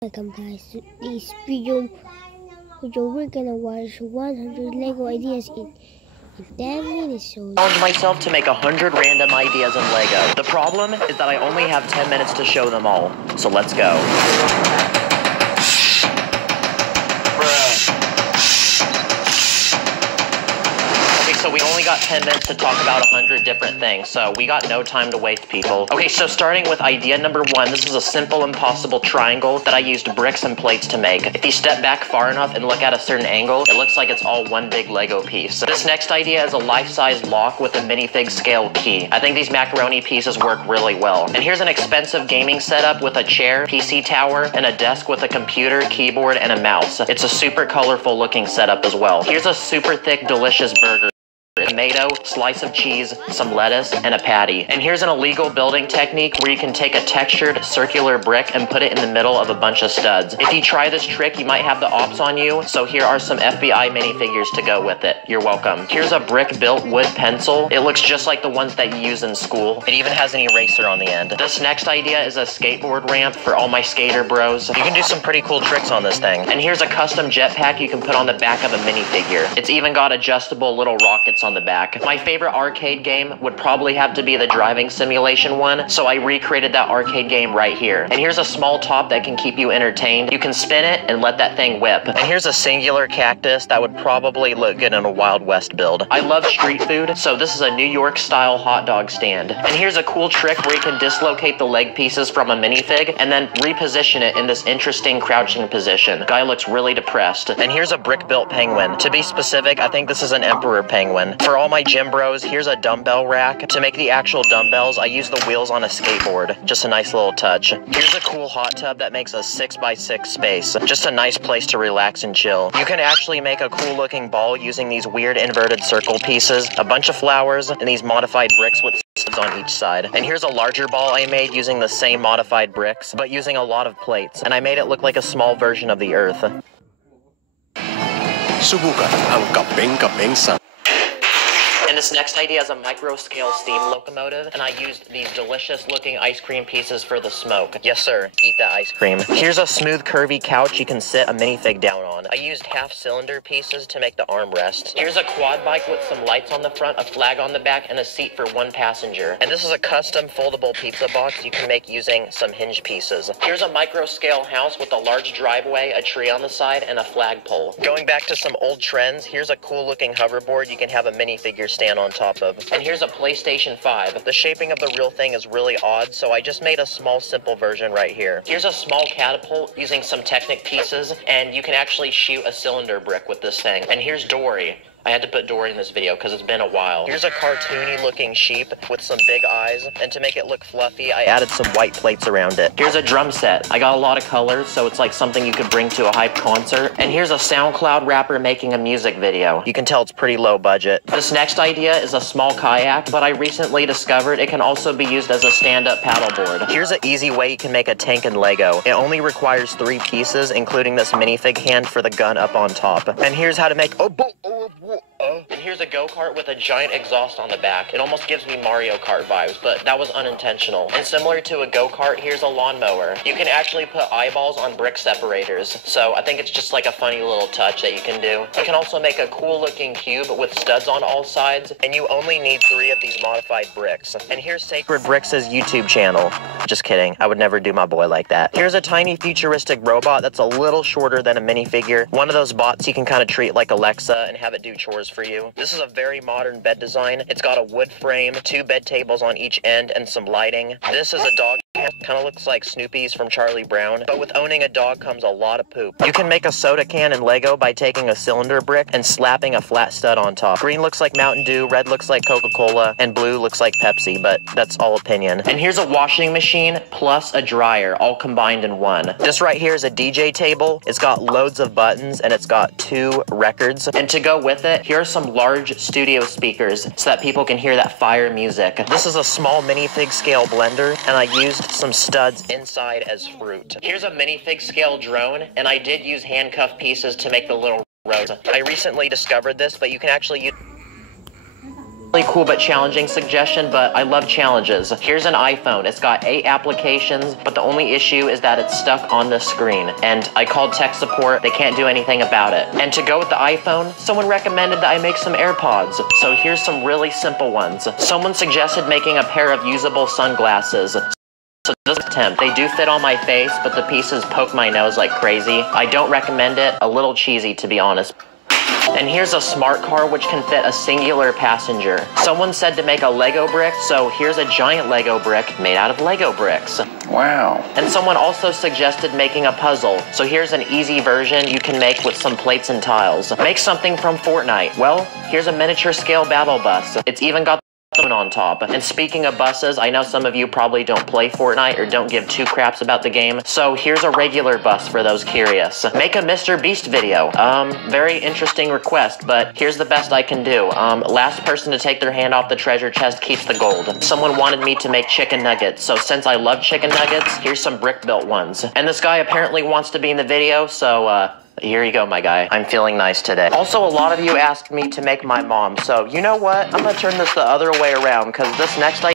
Welcome guys to this video. We're gonna watch 100 Lego ideas in 10 minutes. So Challenge myself to make 100 random ideas in Lego. The problem is that I only have 10 minutes to show them all. So let's go. So we only got 10 minutes to talk about 100 different things, so we got no time to waste, people. Okay, so starting with idea number 1, this is a simple impossible triangle that I used bricks and plates to make. If you step back far enough and look at a certain angle, it looks like it's all one big Lego piece. This next idea is a life-size lock with a minifig scale key. I think these macaroni pieces work really well. And here's an expensive gaming setup with a chair, PC tower, and a desk with a computer, keyboard, and a mouse. It's a super colorful looking setup as well. Here's a super thick, delicious burger. Tomato, slice of cheese, some lettuce, and a patty. And here's an illegal building technique where you can take a textured circular brick and put it in the middle of a bunch of studs. If you try this trick, you might have the ops on you, so here are some FBI minifigures to go with it. You're welcome. Here's a brick-built wood pencil. It looks just like the ones that you use in school. It even has an eraser on the end. This next idea is a skateboard ramp for all my skater bros. You can do some pretty cool tricks on this thing. And here's a custom jetpack you can put on the back of a minifigure. It's even got adjustable little rockets on the back. My favorite arcade game would probably have to be the driving simulation one, so I recreated that arcade game right here. And here's a small top that can keep you entertained. You can spin it and let that thing whip. And here's a singular cactus that would probably look good in a Wild West build. I love street food, so this is a New York style hot dog stand. And here's a cool trick where you can dislocate the leg pieces from a minifig and then reposition it in this interesting crouching position. Guy looks really depressed. And here's a brick built penguin. To be specific, I think this is an emperor penguin. For all my gym bros, here's a dumbbell rack. To make the actual dumbbells, I use the wheels on a skateboard. Just a nice little touch. Here's a cool hot tub that makes a 6x6 space. Just a nice place to relax and chill. You can actually make a cool looking ball using these weird inverted circle pieces, a bunch of flowers, and these modified bricks with studs on each side. And here's a larger ball I made using the same modified bricks, but using a lot of plates. And I made it look like a small version of the Earth. Subukan ang kapeng-kapeng sa. And this next idea is a micro-scale steam locomotive, and I used these delicious-looking ice cream pieces for the smoke. Yes, sir. Eat that ice cream. Here's a smooth, curvy couch you can sit a minifig down on. I used half-cylinder pieces to make the armrests. Here's a quad bike with some lights on the front, a flag on the back, and a seat for one passenger. And this is a custom foldable pizza box you can make using some hinge pieces. Here's a micro-scale house with a large driveway, a tree on the side, and a flagpole. Going back to some old trends, here's a cool-looking hoverboard you can have a minifigure stand on top of. And here's a PlayStation 5. The shaping of the real thing is really odd, so I just made a small, simple version right here. Here's a small catapult using some Technic pieces, and you can actually shoot a cylinder brick with this thing. And here's Dory. I had to put Dory in this video because it's been a while. Here's a cartoony looking sheep with some big eyes, and to make it look fluffy, I added some white plates around it. Here's a drum set. I got a lot of colors, so it's like something you could bring to a hype concert. And here's a SoundCloud rapper making a music video. You can tell it's pretty low budget. This next idea is a small kayak, but I recently discovered it can also be used as a stand-up paddleboard. Here's an easy way you can make a tank in Lego. It only requires 3 pieces, including this minifig hand for the gun up on top. And here's how to make and here's a go-kart with a giant exhaust on the back. It almost gives me Mario Kart vibes, but that was unintentional. And similar to a go-kart, here's a lawnmower. You can actually put eyeballs on brick separators, so I think it's just like a funny little touch that you can do. You can also make a cool-looking cube with studs on all sides, and you only need 3 of these modified bricks. And here's Sacred Bricks' YouTube channel. Just kidding, I would never do my boy like that. Here's a tiny futuristic robot that's a little shorter than a minifigure. One of those bots you can kind of treat like Alexa and have it do chores for you. This is a very modern bed design. It's got a wood frame, 2 bed tables on each end, and some lighting. This is a dog. Kind of looks like Snoopy's from Charlie Brown, but with owning a dog comes a lot of poop. You can make a soda can in Lego by taking a cylinder brick and slapping a flat stud on top. Green looks like Mountain Dew, red looks like Coca-Cola, and blue looks like Pepsi, but that's all opinion. And here's a washing machine plus a dryer, all combined in one. This right here is a DJ table. It's got loads of buttons, and it's got 2 records. And to go with it, here are some large studio speakers so that people can hear that fire music. This is a small minifig scale blender, and I used some studs inside as fruit. Here's a minifig scale drone, and I did use handcuff pieces to make the little rows. I recently discovered this, but you can actually use really cool but challenging suggestion, but I love challenges. Here's an iPhone. It's got 8 applications, but the only issue is that it's stuck on the screen. And I called tech support. They can't do anything about it. And to go with the iPhone, someone recommended that I make some AirPods. So here's some really simple ones. Someone suggested making a pair of usable sunglasses. So this attempt, they do fit on my face, but the pieces poke my nose like crazy. I don't recommend it. A little cheesy, to be honest. And here's a smart car which can fit a singular passenger. Someone said to make a Lego brick, so here's a giant Lego brick made out of Lego bricks. Wow. And someone also suggested making a puzzle, so here's an easy version you can make with some plates and tiles. Make something from Fortnite. Well, here's a miniature scale battle bus. It's even got on top. And speaking of buses, I know some of you probably don't play Fortnite or don't give two craps about the game, so here's a regular bus for those curious. Make a Mr. Beast video. Very interesting request, but here's the best I can do. Last person to take their hand off the treasure chest keeps the gold. Someone wanted me to make chicken nuggets, so since I love chicken nuggets, here's some brick-built ones. And this guy apparently wants to be in the video, so here you go, my guy. I'm feeling nice today. Also, a lot of you asked me to make my mom, so you know what? I'm gonna turn this the other way around, because this next idea,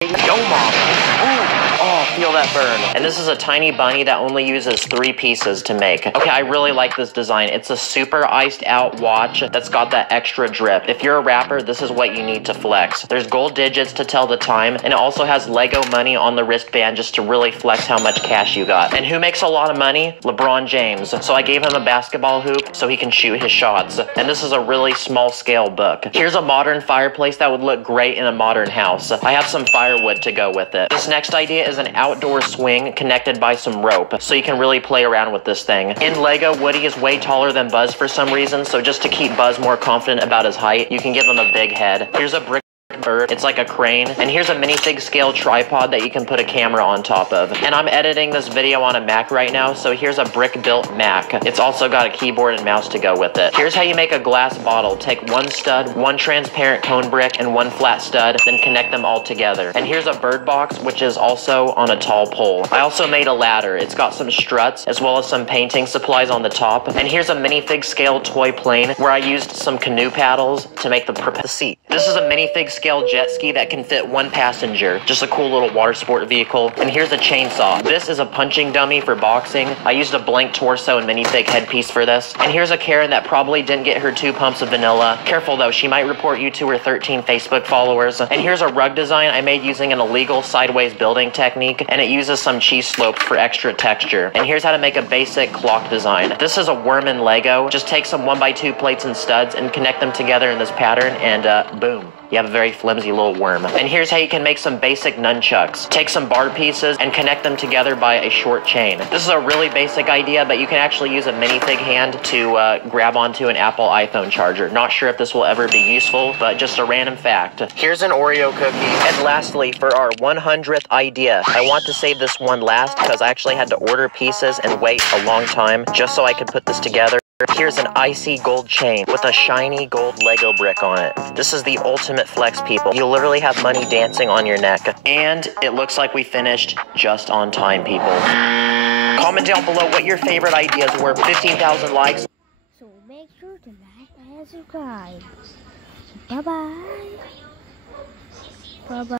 yo mom. Ooh. Oh, feel that burn. And this is a tiny bunny that only uses 3 pieces to make. Okay, I really like this design. It's a super iced out watch that's got that extra drip. If you're a rapper, this is what you need to flex. There's gold digits to tell the time, and it also has Lego money on the wristband just to really flex how much cash you got. And who makes a lot of money? LeBron James. So I gave him a basketball hoop so he can shoot his shots. And this is a really small scale book. Here's a modern fireplace that would look great in a modern house. I have some firewood to go with it. This next idea is an outdoor swing connected by some rope, so you can really play around with this thing. In Lego, Woody is way taller than Buzz for some reason, so just to keep Buzz more confident about his height, you can give him a big head. Here's a brick bird. It's like a crane. And here's a minifig scale tripod that you can put a camera on top of. And I'm editing this video on a Mac right now, so here's a brick-built Mac. It's also got a keyboard and mouse to go with it. Here's how you make a glass bottle. Take 1 stud, 1 transparent cone brick, and 1 flat stud, then connect them all together. And here's a bird box, which is also on a tall pole. I also made a ladder. It's got some struts, as well as some painting supplies on the top. And here's a minifig scale toy plane, where I used some canoe paddles to make the seat. This is a minifig scale jet ski that can fit 1 passenger. Just a cool little water sport vehicle. And here's a chainsaw. This is a punching dummy for boxing. I used a blank torso and minifig headpiece for this. And here's a Karen that probably didn't get her 2 pumps of vanilla. Careful though, she might report you to her 13 Facebook followers. And here's a rug design I made using an illegal sideways building technique, and it uses some cheese slopes for extra texture. And here's how to make a basic clock design. This is a worm in Lego. Just take some 1x2 plates and studs and connect them together in this pattern, and boom. You have a very flimsy little worm. And here's how you can make some basic nunchucks. Take some bar pieces and connect them together by a short chain. This is a really basic idea, but you can actually use a minifig hand to grab onto an Apple iPhone charger. Not sure if this will ever be useful, but just a random fact. Here's an Oreo cookie. And lastly, for our 100th idea, I want to save this one last because I actually had to order pieces and wait a long time just so I could put this together. Here's an icy gold chain with a shiny gold Lego brick on it. This is the ultimate flex, people. You literally have money dancing on your neck. And it looks like we finished just on time, people. Comment down below what your favorite ideas were. 15,000 likes. So make sure to like and subscribe. Bye-bye. Bye-bye.